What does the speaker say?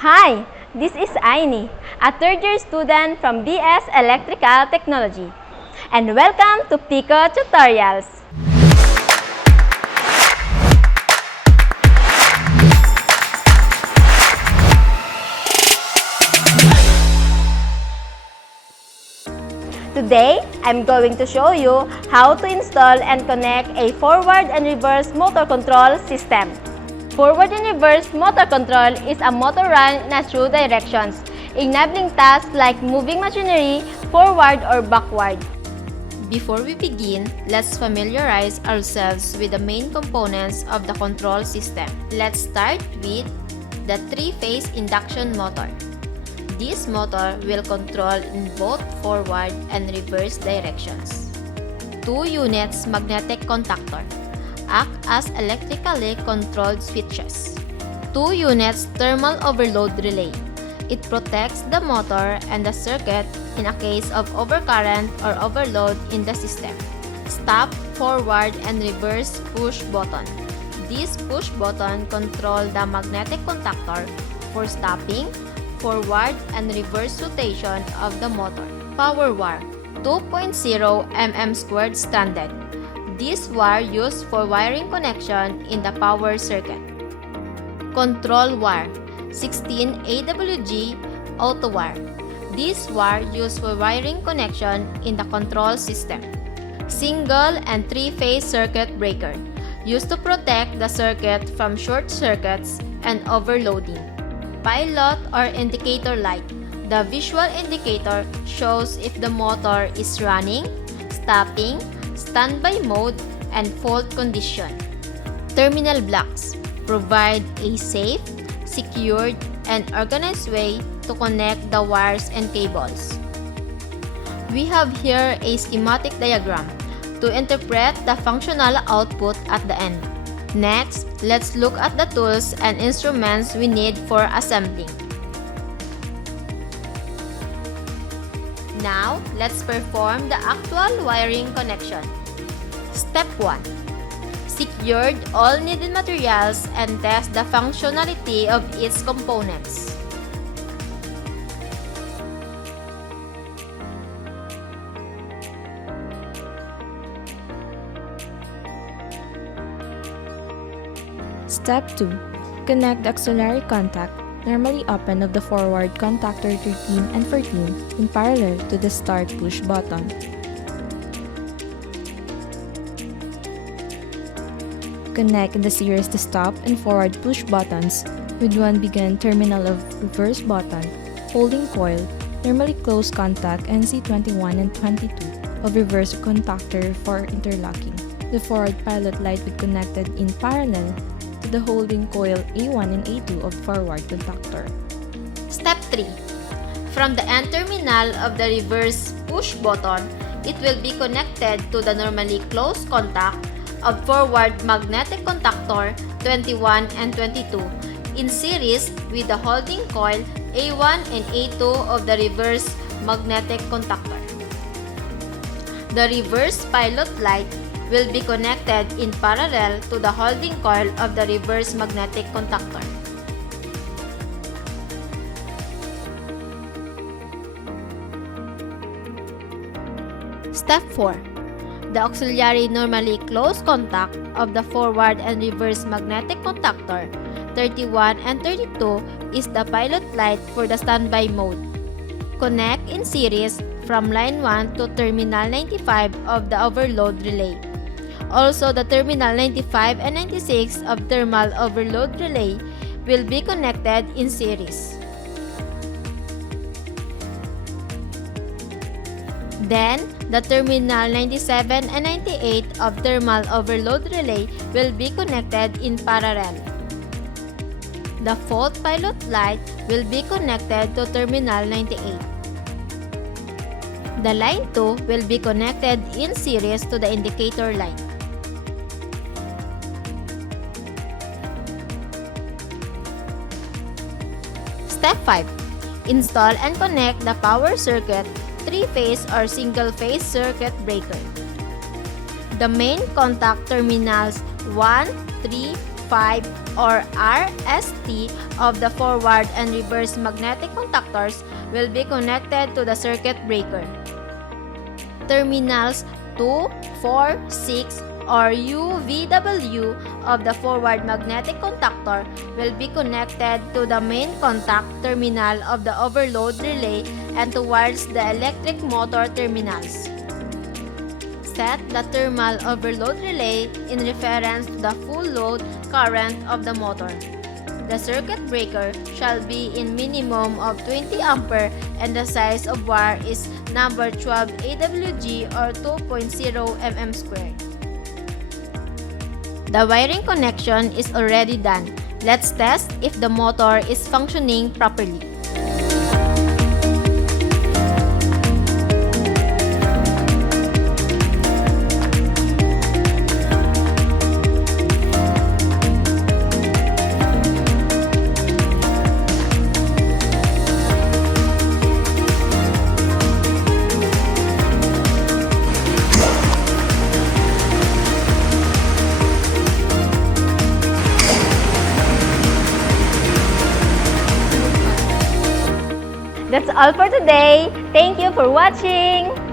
Hi, this is 𝗀𝗍, a third-year student from BS Electrical Technology, and welcome to PICO Tutorials. Today, I'm going to show you how to install and connect a forward and reverse motor control system. Forward and reverse motor control is a motor run in two directions, enabling tasks like moving machinery forward or backward. Before we begin, let's familiarize ourselves with the main components of the control system. Let's start with the three-phase induction motor. This motor will control in both forward and reverse directions. 2 units magnetic contactor act as electrically controlled switches. 2 units thermal overload relay. It protects the motor and the circuit in a case of overcurrent or overload in the system. Stop, forward, and reverse push button. This push button controls the magnetic contactor for stopping, forward, and reverse rotation of the motor. Power wire 2.0 mm² standard. This wire used for wiring connection in the power circuit. Control wire 16 AWG auto wire. This wire used for wiring connection in the control system. Single and three-phase circuit breaker used to protect the circuit from short circuits and overloading. Pilot or indicator light. The visual indicator shows if the motor is running, stopping, standby mode, and fault condition. Terminal blocks provide a safe, secured, and organized way to connect the wires and cables. We have here a schematic diagram to interpret the functional output at the end. Next, let's look at the tools and instruments we need for assembling. Now, let's perform the actual wiring connection. Step 1. Secured all needed materials and test the functionality of its components. Step 2. Connect the auxiliary contact, normally open, of the forward contactor 13 and 14 in parallel to the start push button. Connect in the series the stop and forward push buttons with one begun terminal of reverse button, holding coil, normally close contact NC21 and 22 of reverse contactor for interlocking. The forward pilot light will be connected in parallel to the holding coil A1 and A2 of forward contactor. Step 3. From the end terminal of the reverse push button, it will be connected to the normally closed contact of forward magnetic contactor 21 and 22 in series with the holding coil A1 and A2 of the reverse magnetic contactor. The reverse pilot light will be connected in parallel to the holding coil of the reverse magnetic contactor. Step 4. The auxiliary normally closed contact of the forward and reverse magnetic contactor 31 and 32 is the pilot light for the standby mode. Connect in series from line 1 to terminal 95 of the overload relay. Also, the terminal 95 and 96 of thermal overload relay will be connected in series. Then, the terminal 97 and 98 of thermal overload relay will be connected in parallel. The fault pilot light will be connected to terminal 98. The line 2 will be connected in series to the indicator light. Step 5. Install and connect the power circuit, 3-phase or single-phase circuit breaker. The main contact terminals 1, 3, 5 or RST of the forward and reverse magnetic contactors will be connected to the circuit breaker. Terminals 2, 4, 6 or UVW of the forward magnetic contactor will be connected to the main contact terminal of the overload relay and towards the electric motor terminals. Set the thermal overload relay in reference to the full load current of the motor. The circuit breaker shall be in minimum of 20 ampere and the size of wire is number 12 AWG or 2.0 mm². The wiring connection is already done. Let's test if the motor is functioning properly. That's all for today. Thank you for watching.